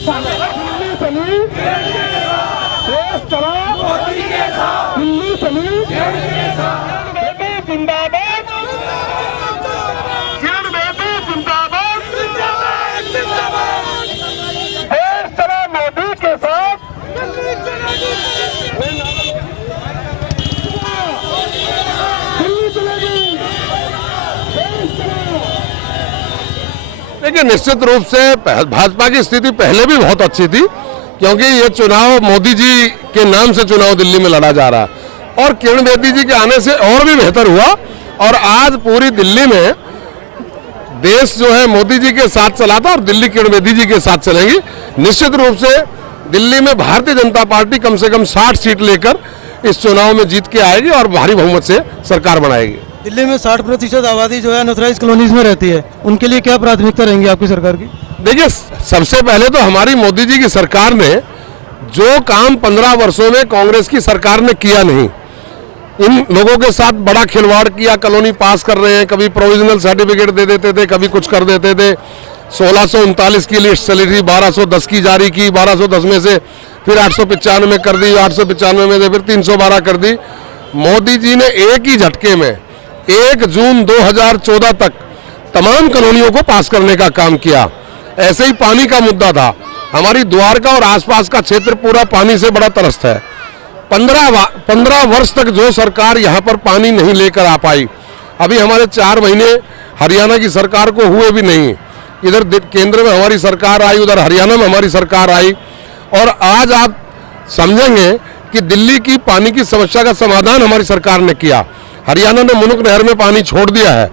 दिल्ली चली देश चला दिल्ली चली बेबी जिंदाबाद बेबी जिंदाबाद देश चला मोदी के साथ दिल्ली चलेगी देश चला। देखिए, निश्चित रूप से भाजपा की स्थिति पहले भी बहुत अच्छी थी, क्योंकि ये चुनाव मोदी जी के नाम से चुनाव दिल्ली में लड़ा जा रहा है और किरण बेदी जी के आने से और भी बेहतर हुआ। और आज पूरी दिल्ली में देश जो है मोदी जी के साथ चला था और दिल्ली किरण बेदी जी के साथ चलेगी। निश्चित रूप से दिल्ली में भारतीय जनता पार्टी कम से कम 60 सीट लेकर इस चुनाव में जीत के आएगी और भारी बहुमत से सरकार बनाएगी। दिल्ली में 60% आबादी जो है अनऑथराइज कॉलोनीज में रहती है, उनके लिए क्या प्राथमिकता रहेंगी आपकी सरकार की? देखिए, सबसे पहले तो हमारी मोदी जी की सरकार ने जो काम 15 वर्षों में कांग्रेस की सरकार ने किया नहीं, इन लोगों के साथ बड़ा खिलवाड़ किया। कॉलोनी पास कर रहे हैं, कभी प्रोविजनल सर्टिफिकेट दे देते थे, कभी कुछ कर देते थे। 1639 की लिस्ट चली थी, 1210 की जारी की, 1210 में से फिर 895 कर दी, 895 में से फिर 312 कर दी। मोदी जी ने एक ही झटके में 1 जून 2014 तक तमाम कॉलोनियों को पास करने का काम किया। ऐसे ही पानी का मुद्दा था, हमारी द्वारका और आसपास का क्षेत्र पूरा पानी से बड़ा त्रस्त है। 15 वर्ष तक जो सरकार यहाँ पर पानी नहीं लेकर आ पाई, अभी हमारे 4 महीने हरियाणा की सरकार को हुए भी नहीं। इधर केंद्र में हमारी सरकार आई, उधर हरियाणा में हमारी सरकार आई, और आज आप समझेंगे कि दिल्ली की पानी की समस्या का समाधान हमारी सरकार ने किया। हरियाणा ने मुनुक नहर में पानी छोड़ दिया है।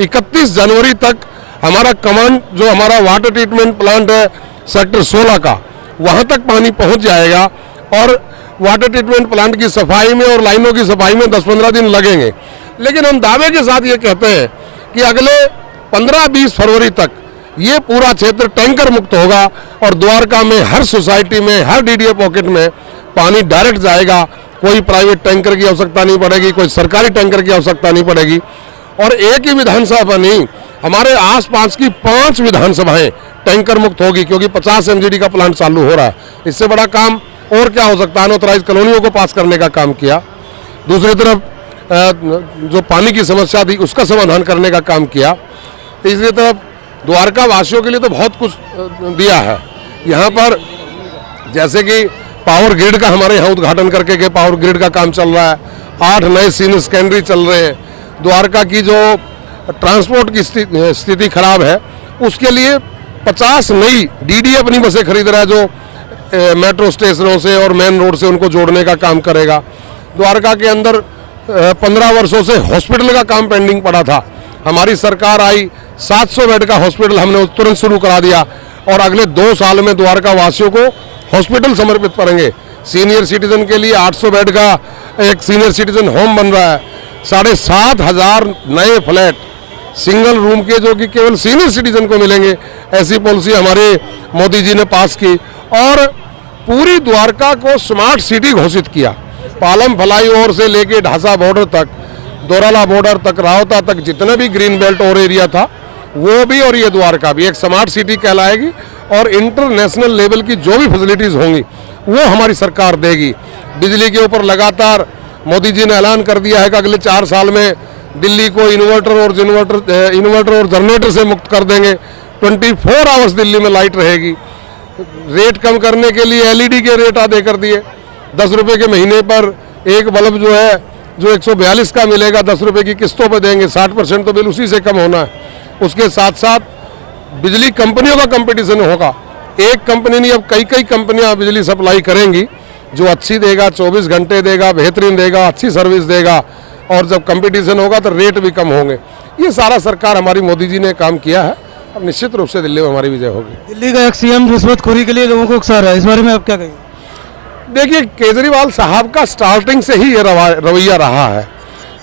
31 जनवरी तक हमारा कमांड, जो हमारा वाटर ट्रीटमेंट प्लांट है सेक्टर 16 का, वहां तक पानी पहुंच जाएगा और वाटर ट्रीटमेंट प्लांट की सफाई में और लाइनों की सफाई में 10-15 दिन लगेंगे। लेकिन हम दावे के साथ ये कहते हैं कि अगले 15-20 फरवरी तक ये पूरा क्षेत्र टैंकर मुक्त होगा और द्वारका में हर सोसाइटी में, हर डीडीए पॉकेट में पानी डायरेक्ट जाएगा। कोई प्राइवेट टैंकर की आवश्यकता नहीं पड़ेगी, कोई सरकारी टैंकर की आवश्यकता नहीं पड़ेगी। और एक ही विधानसभा नहीं, हमारे आसपास की 5 विधानसभाएं टैंकर मुक्त होगी, क्योंकि 50 MGD का प्लांट चालू हो रहा है। इससे बड़ा काम और क्या हो सकता है? अनऑथराइज कॉलोनियों को पास करने का काम किया। दूसरी तरफ जो पानी की समस्या थी उसका समाधान करने का काम किया। तीसरी तरफ द्वारका वासियों के लिए तो बहुत कुछ दिया है। यहाँ पर जैसे कि पावर ग्रिड का हमारे यहाँ उद्घाटन करके के पावर ग्रिड का काम चल रहा है। 8 नए सीनियर सेकेंडरी चल रहे हैं। द्वारका की जो ट्रांसपोर्ट की स्थिति खराब है, उसके लिए 50 नई डीडीए अपनी बसें खरीद रहा है, जो मेट्रो स्टेशनों से और मेन रोड से उनको जोड़ने का काम करेगा। द्वारका के अंदर 15 वर्षों से हॉस्पिटल का काम पेंडिंग पड़ा था। हमारी सरकार आई, 700 बेड का हॉस्पिटल हमने तुरंत शुरू करा दिया और अगले 2 साल में द्वारका वासियों को हॉस्पिटल समर्पित करेंगे। सीनियर सिटीजन के लिए 800 बेड का एक सीनियर सिटीजन होम बन रहा है। 7,500 नए फ्लैट सिंगल रूम के, जो कि केवल सीनियर सिटीजन को मिलेंगे। ऐसी पॉलिसी हमारे मोदी जी ने पास की और पूरी द्वारका को स्मार्ट सिटी घोषित किया। पालम फ्लाईओवर से लेके ढासा बॉर्डर तक, दोराला बॉर्डर तक, रावता तक जितना भी ग्रीन बेल्ट और एरिया था वो भी, और ये द्वारका भी एक स्मार्ट सिटी कहलाएगी। और इंटरनेशनल लेवल की जो भी फैसिलिटीज होंगी वो हमारी सरकार देगी। बिजली के ऊपर लगातार मोदी जी ने ऐलान कर दिया है कि अगले 4 साल में दिल्ली को इन्वर्टर और जनरेटर से मुक्त कर देंगे। 24 आवर्स दिल्ली में लाइट रहेगी। रेट कम करने के लिए LED के रेट आधे कर दिए। 10 रुपये के महीने पर एक बल्ब जो है, जो 142 का मिलेगा, 10 रुपये की किस्तों पर देंगे। 60% तो बिल उसी से कम होना है। उसके साथ साथ बिजली कंपनियों का कंपटीशन होगा। एक कंपनी नहीं, अब कई कंपनियां बिजली सप्लाई करेंगी, जो अच्छी देगा, 24 घंटे देगा, बेहतरीन देगा, अच्छी सर्विस देगा। और जब कंपटीशन होगा तो रेट भी कम होंगे। ये सारा सरकार हमारी मोदी जी ने काम किया है। अब निश्चित रूप से दिल्ली में हमारी विजय होगी। दिल्ली का एक CM रिश्वतखोरी के लिए लोगों को उकसा रहा है, इस बारे में आप क्या कहेंगे? देखिए, केजरीवाल साहब का स्टार्टिंग से ही ये रवैया रहा है।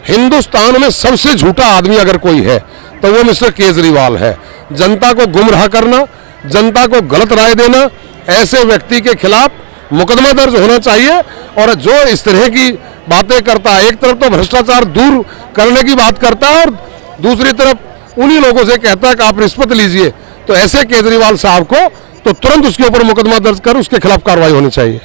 हिंदुस्तान में सबसे झूठा आदमी अगर कोई है तो वो मिस्टर केजरीवाल है। जनता को गुमराह करना, जनता को गलत राय देना, ऐसे व्यक्ति के खिलाफ मुकदमा दर्ज होना चाहिए। और जो इस तरह की बातें करता है, एक तरफ तो भ्रष्टाचार दूर करने की बात करता है और दूसरी तरफ उन्हीं लोगों से कहता है कि आप रिश्वत लीजिए, तो ऐसे केजरीवाल साहब को तो तुरंत उसके ऊपर मुकदमा दर्ज कर उसके खिलाफ कार्रवाई होनी चाहिए।